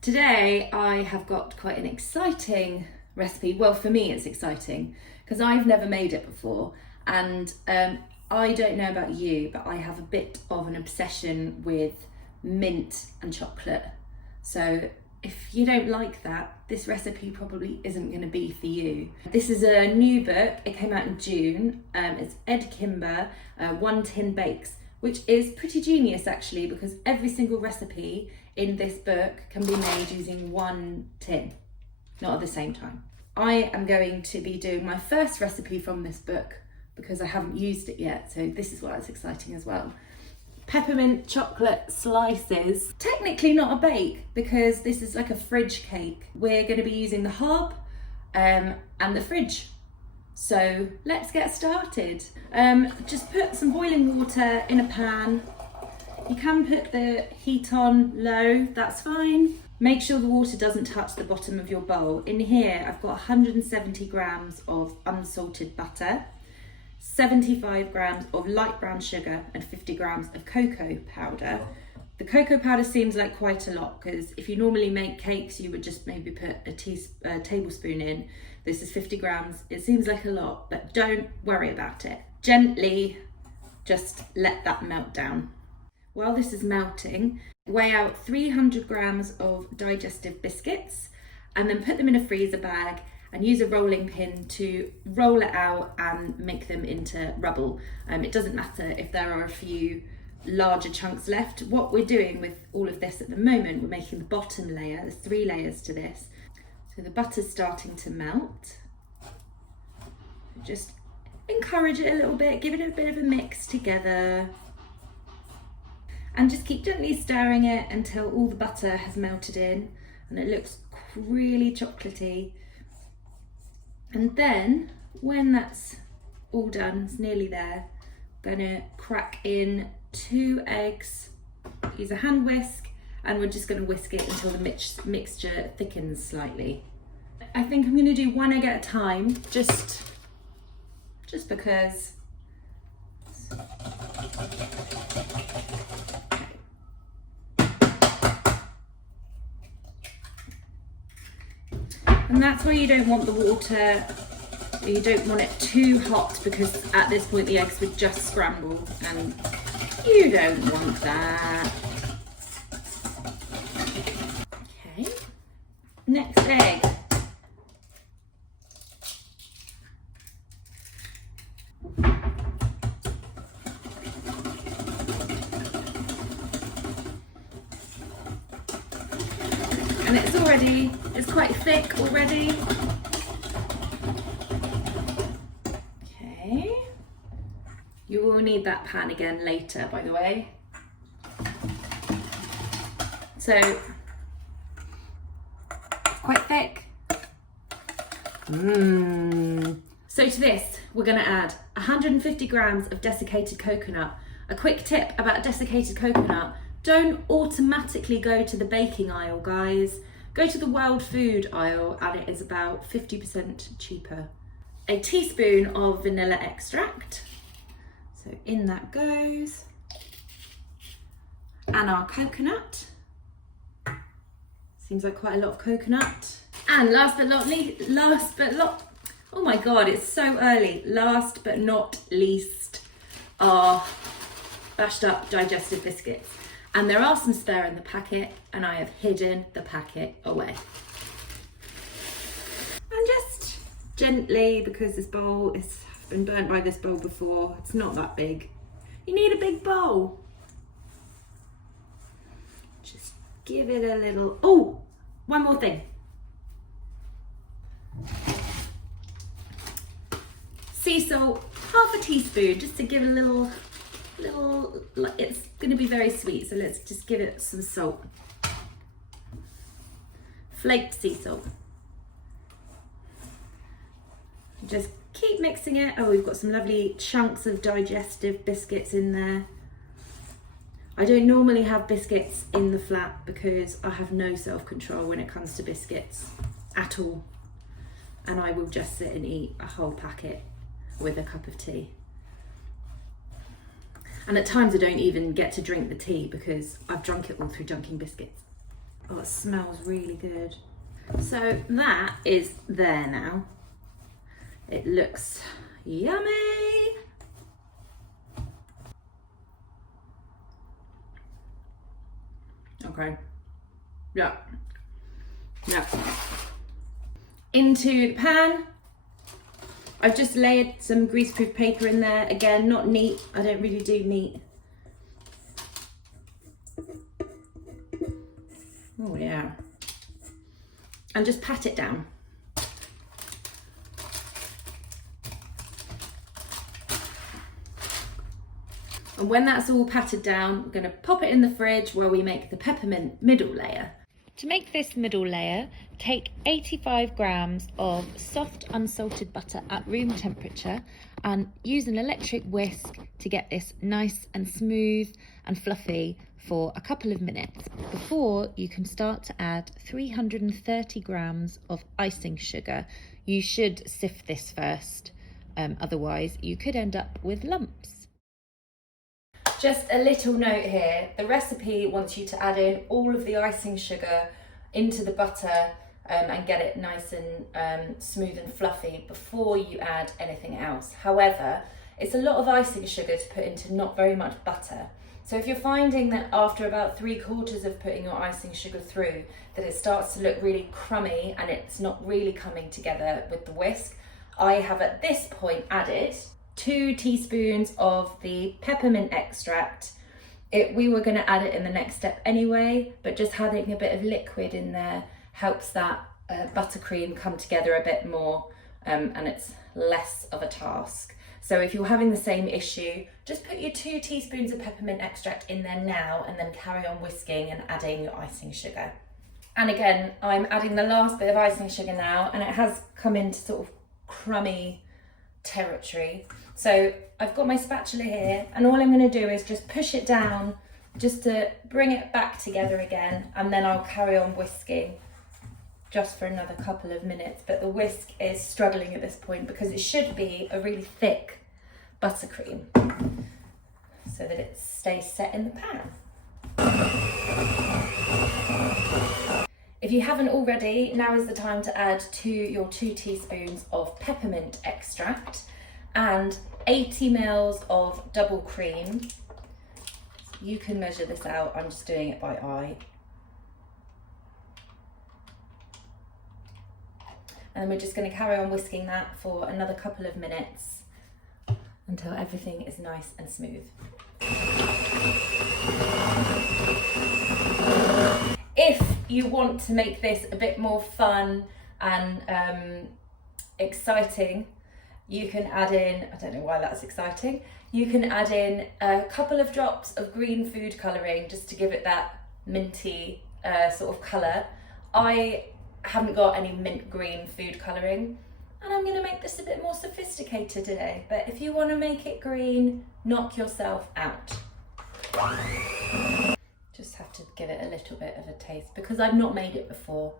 Today I have got quite an exciting recipe. Well, for me it's exciting because I've never made it before, and I don't know about you, but I have a bit of an obsession with mint and chocolate. So if you don't like that, this recipe probably isn't going to be for you. This is a new book. It came out in June. It's Ed Kimber, One Tin Bakes, which is pretty genius actually, because every single recipe in this book can be made using one tin, not at the same time. I am going to be doing my first recipe from this book because I haven't used it yet, so this is why it's exciting as well. Peppermint chocolate slices. Technically not a bake because this is like a fridge cake. We're going to be using the hob and the fridge. So let's get started. Just put some boiling water in a pan. You can put the heat on low, that's fine. Make sure the water doesn't touch the bottom of your bowl. In here I've got 170 grams of unsalted butter, 75 grams of light brown sugar and 50 grams of cocoa powder. The cocoa powder seems like quite a lot because if you normally make cakes you would just maybe put a tablespoon in. This is 50 grams. It seems like a lot, but don't worry about it. Gently just let that melt down. While this is melting, weigh out 300 grams of digestive biscuits and then put them in a freezer bag and use a rolling pin to roll it out and make them into rubble. It doesn't matter if there are a few larger chunks left. What we're doing with all of this at the moment, we're making the bottom layer. There's 3 layers to this. So the butter's starting to melt. Just encourage it a little bit, give it a bit of a mix together. And just keep gently stirring it until all the butter has melted in and it looks really chocolatey. And then when that's all done, it's nearly there, I'm gonna crack in 2 eggs, use a hand whisk, and we're just gonna whisk it until the mixture thickens slightly. I think I'm gonna do 1 egg at a time, just because. And that's why you don't want the water, you don't want it too hot because at this point the eggs would just scramble and you don't want that. Okay, next egg. And it's quite thick already. Okay. You will need that pan again later, by the way. So, quite thick. So to this, we're gonna add 150 grams of desiccated coconut. A quick tip about desiccated coconut: don't automatically go to the baking aisle, guys. Go to the world food aisle and it is about 50% cheaper. A teaspoon of vanilla extract. So in that goes. And our coconut. Seems like quite a lot of coconut. And last but not, oh my God, it's so early. Last but not least, our bashed up digestive biscuits. And there are some spare in the packet and I have hidden the packet away. And just gently, because this bowl has been burnt by this bowl before, it's not that big. You need a big bowl. Just give it a little, oh, one more thing. Sea salt, half a teaspoon, just to give a little, it's going to be very sweet, so let's just give it some salt. Flaked sea salt. Just keep mixing it. Oh, we've got some lovely chunks of digestive biscuits in there. I don't normally have biscuits in the flat because I have no self-control when it comes to biscuits at all. And I will just sit and eat a whole packet with a cup of tea. And at times I don't even get to drink the tea because I've drunk it all through dunking biscuits. Oh, it smells really good. So that is there now. It looks yummy. Okay. Yeah. Now, into the pan. I've just layered some greaseproof paper in there. Again, not neat. I don't really do neat. Oh yeah. And just pat it down. And when that's all patted down, we're going to pop it in the fridge while we make the peppermint middle layer. To make this middle layer, take 85 grams of soft unsalted butter at room temperature and use an electric whisk to get this nice and smooth and fluffy for a couple of minutes before you can start to add 330 grams of icing sugar. You should sift this first, otherwise you could end up with lumps. Just a little note here, the recipe wants you to add in all of the icing sugar into the butter and get it nice and smooth and fluffy before you add anything else. However, it's a lot of icing sugar to put into not very much butter. So if you're finding that after about 3/4 of putting your icing sugar through, that it starts to look really crummy and it's not really coming together with the whisk, I have at this point added 2 teaspoons of the peppermint extract. We were going to add it in the next step anyway, but just having a bit of liquid in there helps that buttercream come together a bit more, and it's less of a task. So if you're having the same issue, just put your 2 teaspoons of peppermint extract in there now and then carry on whisking and adding your icing sugar. And again, I'm adding the last bit of icing sugar now, and it has come into sort of crummy territory. So I've got my spatula here, and all I'm going to do is just push it down just to bring it back together again, and then I'll carry on whisking just for another couple of minutes. But the whisk is struggling at this point because it should be a really thick buttercream so that it stays set in the pan. If you haven't already, now is the time to add your 2 teaspoons of peppermint extract and 80 mils of double cream. You can measure this out, I'm just doing it by eye. And we're just going to carry on whisking that for another couple of minutes until everything is nice and smooth. If you want to make this a bit more fun and exciting, you can add in, I don't know why that's exciting, you can add in a couple of drops of green food colouring just to give it that minty sort of colour. I haven't got any mint green food colouring, and I'm going to make this a bit more sophisticated today, but if you want to make it green, knock yourself out. Just have to give it a little bit of a taste because I've not made it before.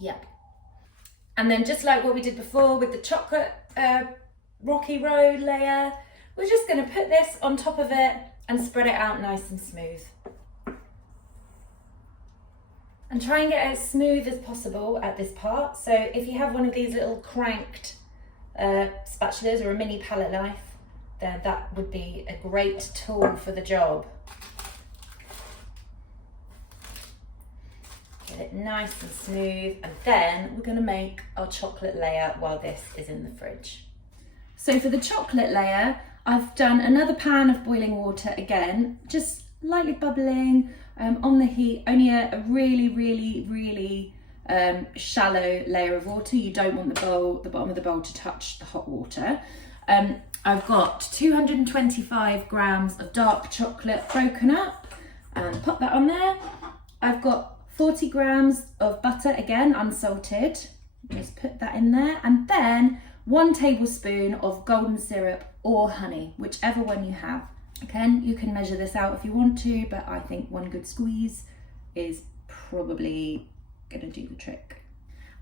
Yep. And then just like what we did before with the chocolate rocky road layer, we're just going to put this on top of it and spread it out nice and smooth. And try and get it as smooth as possible at this part. So if you have one of these little cranked spatulas or a mini palette knife, then that would be a great tool for the job. Get it nice and smooth, and then we're going to make our chocolate layer while this is in the fridge. So for the chocolate layer, I've done another pan of boiling water again, just lightly bubbling on the heat, only a really shallow layer of water. You don't want the bottom of the bowl to touch the hot water. I've got 225 grams of dark chocolate broken up, and pop that on there. I've got 40 grams of butter, again unsalted, just put that in there, and then 1 tablespoon of golden syrup or honey, whichever one you have. Again, you can measure this out if you want to, but I think 1 good squeeze is probably gonna do the trick.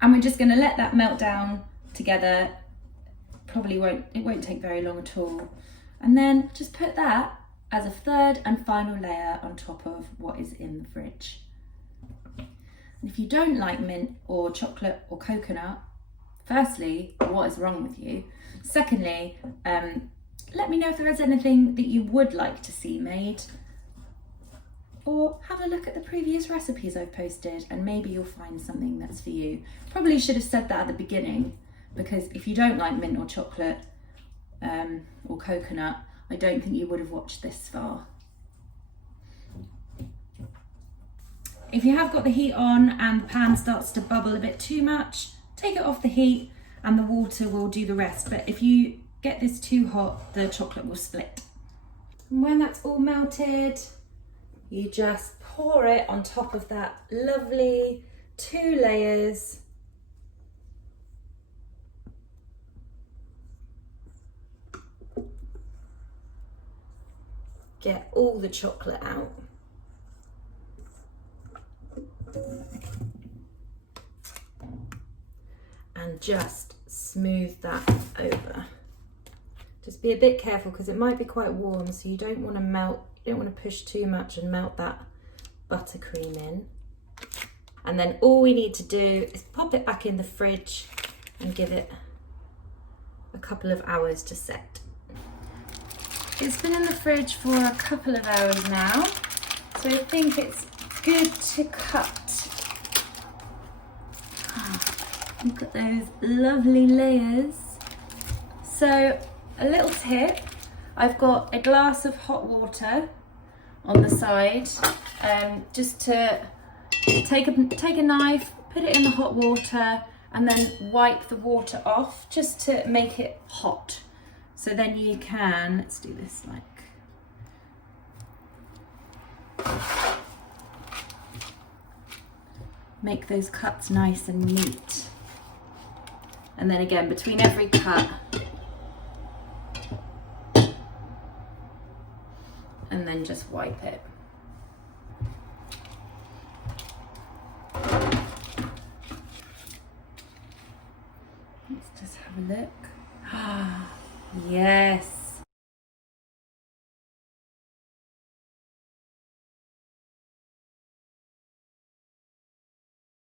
And we're just gonna let that melt down together. It won't take very long at all. And then just put that as a third and final layer on top of what is in the fridge. And if you don't like mint or chocolate or coconut, firstly, what is wrong with you? Secondly, let me know if there is anything that you would like to see made, or have a look at the previous recipes I've posted and maybe you'll find something that's for you. Probably should have said that at the beginning, because if you don't like mint or chocolate or coconut, I don't think you would have watched this far. If you have got the heat on and the pan starts to bubble a bit too much, take it off the heat and the water will do the rest. But if you get this too hot, the chocolate will split. And when that's all melted, you just pour it on top of that lovely 2 layers. Get all the chocolate out. And just smooth that over. Just be a bit careful because it might be quite warm, so you don't want to melt, you don't want to push too much and melt that buttercream in. And then all we need to do is pop it back in the fridge and give it a couple of hours to set. It's been in the fridge for a couple of hours now, so I think it's good to cut. Look at those lovely layers. So a little tip, I've got a glass of hot water on the side, just to take a knife, put it in the hot water and then wipe the water off just to make it hot. So then you can, let's do this make those cuts nice and neat. And then again, between every cut, and then just wipe it. Let's just have a look. Yes,